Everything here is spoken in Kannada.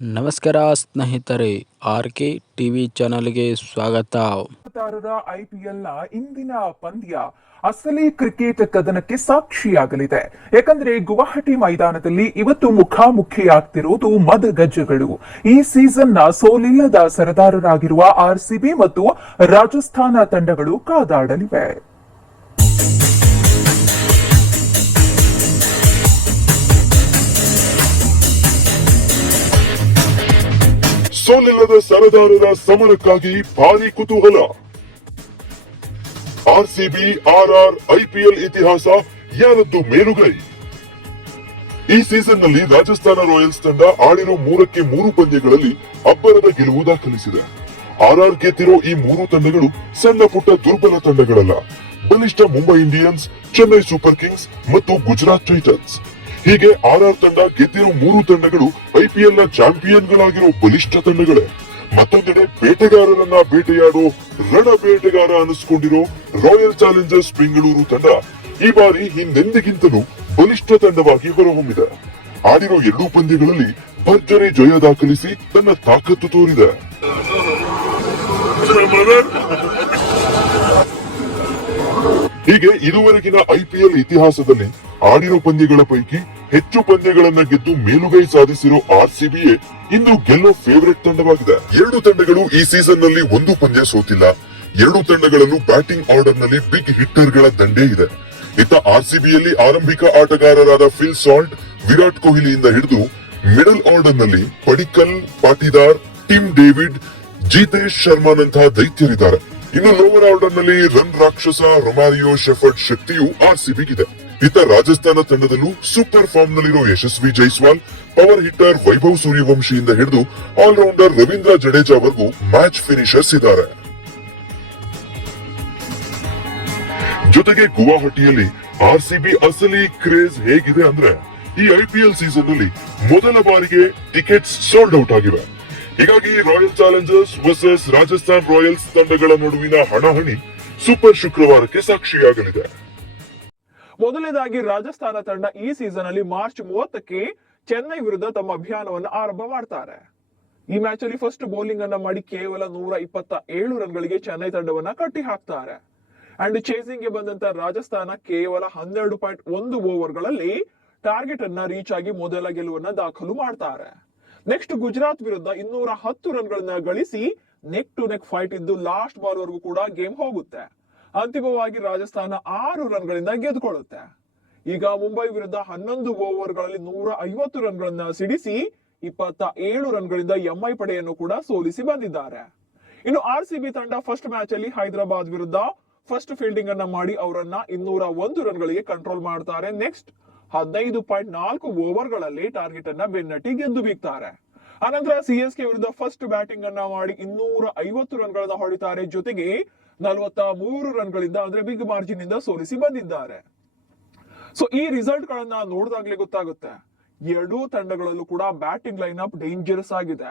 ನಮಸ್ಕಾರ ಸ್ನೇಹಿತರೆ, ಆರ್.ಕೆ ಟಿವಿ ಚಾನಲ್ಗೆ ಸ್ವಾಗತ. ಐಪಿಎಲ್ ನ ಇಂದಿನ ಪಂದ್ಯ ಅಸಲಿ ಕ್ರಿಕೆಟ್ ಕದನಕ್ಕೆ ಸಾಕ್ಷಿಯಾಗಲಿದೆ. ಯಾಕಂದ್ರೆ ಗುವಾಹಟಿ ಮೈದಾನದಲ್ಲಿ ಇವತ್ತು ಮುಖಾಮುಖಿಯಾಗ್ತಿರುವುದು ಮದಗಜಗಳು. ಈ ಸೀಸನ್ ನ ಸೋಲಿಲ್ಲದ ಸರದಾರರಾಗಿರುವ ಆರ್ಸಿಬಿ ಮತ್ತು ರಾಜಸ್ಥಾನ ತಂಡಗಳು ಕಾದಾಡಲಿವೆ. ಸೋಲಿಲ್ಲದ ಸರದಾರರ ಸಮರಕ್ಕಾಗಿ ಭಾರಿ ಕುತೂಹಲ. ಆರ್ಸಿಬಿ ಆರ್ಆರ್ ಐಪಿಎಲ್ ಇತಿಹಾಸ ಯಾರದ್ದು ಮೇಲುಗೈ? ಈ ಸೀಸನ್ ನಲ್ಲಿ ರಾಜಸ್ಥಾನ ರಾಯಲ್ಸ್ ತಂಡ ಆಡಿರೋ 3 ಪಂದ್ಯಗಳಲ್ಲಿ ಅಬ್ಬರದ ಗೆಲುವು ದಾಖಲಿಸಿದೆ. ಆರ್ಆರ್ ಗೆದ್ದಿರೋ ಈ 3 ತಂಡಗಳು ಸಣ್ಣ ಪುಟ್ಟ ದುರ್ಬಲ ತಂಡಗಳಲ್ಲ. ಬಲಿಷ್ಠ Mumbai Indians, Chennai super Kings ಮತ್ತು ಗುಜರಾತ್ ಟೈಟನ್ಸ್. ಹೀಗೆ ಆರ್ಆರ್ ತಂಡ ಗೆದ್ದಿರೋ 3 ತಂಡಗಳು ಐಪಿಎಲ್ ನ ಚಾಂಪಿಯನ್ಗಳಾಗಿರೋ ಬಲಿಷ್ಠ ತಂಡಗಳೇ. ಮತ್ತೊಂದೆಡೆ ಬೇಟೆಗಾರರನ್ನ ಬೇಟೆಯಾಡೋ ರಣ ಬೇಟೆಗಾರ ಅನಿಸ್ಕೊಂಡಿರೋ ರಾಯಲ್ ಚಾಲೆಂಜರ್ಸ್ ಬೆಂಗಳೂರು ತಂಡ ಈ ಬಾರಿ ಹಿಂದೆಂದಿಗಿಂತಲೂ ಬಲಿಷ್ಠ ತಂಡವಾಗಿ ಹೊರಹೊಮ್ಮಿದೆ. ಆಡಿರೋ 2 ಪಂದ್ಯಗಳಲ್ಲಿ ಭರ್ಜರಿ ಜಯ ದಾಖಲಿಸಿ ತನ್ನ ತಾಕತ್ತು ತೋರಿದೆ. ಹೀಗೆ ಇದುವರೆಗಿನ ಐಪಿಎಲ್ ಇತಿಹಾಸದಲ್ಲಿ ಆಡಿರೋ ಪಂದ್ಯಗಳ ಪೈಕಿ ಹೆಚ್ಚು ಪಂದ್ಯಗಳನ್ನ ಗೆದ್ದು ಮೇಲುಗೈ ಸಾಧಿಸಿರೋ ಆರ್ಸಿಬಿಯೇ ಇಂದು ಗೆಲ್ಲೋ ಫೇವರೇಟ್ ತಂಡವಾಗಿದೆ. 2 ತಂಡಗಳು ಈ ಸೀಸನ್ ನಲ್ಲಿ 1 ಪಂದ್ಯ ಸೋತಿಲ್ಲ. 2 ತಂಡಗಳಲ್ಲೂ ಬ್ಯಾಟಿಂಗ್ ಆರ್ಡರ್ ನಲ್ಲಿ ಬಿಗ್ ಹಿಟ್ಟರ್ ಗಳ ದಂಡೇ ಇದೆ. ಇತ್ತ ಆರ್ಸಿಬಿಯಲ್ಲಿ ಆರಂಭಿಕ ಆಟಗಾರರಾದ ಫಿಲ್ ಸಾಲ್ಟ್, ವಿರಾಟ್ ಕೊಹ್ಲಿಯಿಂದ ಹಿಡಿದು ಮಿಡಲ್ ಆರ್ಡರ್ ನಲ್ಲಿ ಪಡಿಕ್ಕಲ್, ಪಾಟಿದಾರ್, ಟಿಮ್ ಡೇವಿಡ್, ಜಿತೇಶ್ ಶರ್ಮಾನಂತಹ ದೈತ್ಯರಿದ್ದಾರೆ. ಇನ್ನು ಲೋವರ್ ಆರ್ಡರ್ ನಲ್ಲಿ ರನ್ ರಾಕ್ಷಸ ರೊಮಾರಿಯೋ ಶೆಫರ್ಡ್ ಶಕ್ತಿಯು ಆರ್ಸಿಬಿಗಿದೆ. ಇತ್ತ ರಾಜಸ್ಥಾನ ತಂಡದಲ್ಲೂ ಸೂಪರ್ ಫಾರ್ಮ್ ನಲ್ಲಿರೋ ಯಶಸ್ವಿ ಜೈಸ್ವಾಲ್, ಪವರ್ ಹಿಟ್ಟರ್ ವೈಭವ್ ಸೂರ್ಯವಂಶಿಯಿಂದ ಹಿಡಿದು ಆಲ್ರೌಂಡರ್ ರವೀಂದ್ರ ಜಡೇಜಾವರೆಗೂ ಮ್ಯಾಚ್ ಫಿನಿಶರ್ಸ್ ಇದ್ದಾರೆ. ಜೊತೆಗೆ ಗುವಾಹಟಿಯಲ್ಲಿ ಆರ್ಸಿಬಿ ಅಸಲಿ ಕ್ರೇಜ್ ಹೇಗಿದೆ ಅಂದ್ರೆ ಈ ಐಪಿಎಲ್ ಸೀಸನ್ ನಲ್ಲಿ ಮೊದಲ ಬಾರಿಗೆ ಟಿಕೆಟ್ಸ್ ಸೋಲ್ಡ್ ಔಟ್ ಆಗಿವೆ. ಹೀಗಾಗಿ royal Challengers versus Rajasthan Royals ತಂಡಗಳ ನಡುವಿನ ಹಣಾಹಣಿ ಸೂಪರ್ ಶುಕ್ರವಾರಕ್ಕೆ ಸಾಕ್ಷಿಯಾಗಲಿದೆ. ಮೊದಲನೇದಾಗಿ ರಾಜಸ್ಥಾನ ತಂಡ ಈ ಸೀಸನ್ ಅಲ್ಲಿ ಮಾರ್ಚ್ 30ಕ್ಕೆ ಚೆನ್ನೈ ವಿರುದ್ಧ ತಮ್ಮ ಅಭಿಯಾನವನ್ನು ಆರಂಭ ಮಾಡ್ತಾರೆ. ಈ ಮ್ಯಾಚ್ ಅಲ್ಲಿ ಫಸ್ಟ್ ಬೌಲಿಂಗ್ ಅನ್ನ ಮಾಡಿ ಕೇವಲ 127 ರನ್ಗಳಿಗೆ ಚೆನ್ನೈ ತಂಡವನ್ನ ಕಟ್ಟಿ ಹಾಕ್ತಾರೆ. ಅಂಡ್ ಚೇಸಿಂಗ್ ಗೆ ಬಂದಂತ ರಾಜಸ್ಥಾನ ಕೇವಲ 12.1 ಓವರ್ಗಳಲ್ಲಿ ಟಾರ್ಗೆಟ್ ಅನ್ನ ರೀಚ್ ಆಗಿ ಮೊದಲ ಗೆಲುವನ್ನ ದಾಖಲು ಮಾಡ್ತಾರೆ. ನೆಕ್ಸ್ಟ್ ಗುಜರಾತ್ ವಿರುದ್ಧ 210 ರನ್ಗಳನ್ನ ಗಳಿಸಿ ನೆಕ್ ಟು ನೆಕ್ ಫೈಟ್ ಇದ್ದು ಲಾಸ್ಟ್ ಬಾಲ್ ವರೆಗೂ ಕೂಡ ಗೇಮ್ ಹೋಗುತ್ತೆ. ಅಂತಿಮವಾಗಿ ರಾಜಸ್ಥಾನ 6 ರನ್ಗಳಿಂದ ಗೆದ್ದುಕೊಳ್ಳುತ್ತೆ. ಈಗ ಮುಂಬೈ ವಿರುದ್ಧ 11 ಓವರ್ಗಳಲ್ಲಿ 150 ರನ್ಗಳನ್ನ ಸಿಡಿಸಿ 27 ರನ್ಗಳಿಂದ ಎಂಐ ಪಡೆಯನ್ನು ಕೂಡ ಸೋಲಿಸಿ ಬಂದಿದ್ದಾರೆ. ಇನ್ನು ಆರ್ಸಿಬಿ ತಂಡ ಫಸ್ಟ್ ಮ್ಯಾಚ್ ಅಲ್ಲಿ ಹೈದರಾಬಾದ್ ವಿರುದ್ಧ ಫಸ್ಟ್ ಫೀಲ್ಡಿಂಗ್ ಅನ್ನ ಮಾಡಿ ಅವರನ್ನ 201 ರನ್ಗಳಿಗೆ ಕಂಟ್ರೋಲ್ ಮಾಡ್ತಾರೆ. ನೆಕ್ಸ್ಟ್ 15.4 ಓವರ್ಗಳಲ್ಲಿ ಟಾರ್ಗೆಟ್ ಅನ್ನ ಬೆನ್ನಟ್ಟಿ ಗೆದ್ದು ಬೀಗ್ತಾರೆ. ಅನಂತರ ಸಿಎಸ್ಕೆ ವಿರುದ್ಧ ಫಸ್ಟ್ ಬ್ಯಾಟಿಂಗ್ ಅನ್ನ ಮಾಡಿ 250 ರನ್ಗಳನ್ನ ಹೊಡಿತಾರೆ. ಜೊತೆಗೆ 43 ರನ್ಗಳಿಂದ ಅಂದ್ರೆ ಬಿಗ್ ಮಾರ್ಜಿನ್ ಇಂದ ಸೋಲಿಸಿ ಬಂದಿದ್ದಾರೆ. ಸೊ ಈ ರಿಸಲ್ಟ್ ಗಳನ್ನ ನೋಡಿದಾಗ್ಲೇ ಗೊತ್ತಾಗುತ್ತೆ 2 ತಂಡಗಳಲ್ಲೂ ಕೂಡ ಬ್ಯಾಟಿಂಗ್ ಲೈನ್ ಅಪ್ ಡೇಂಜರಸ್ ಆಗಿದೆ.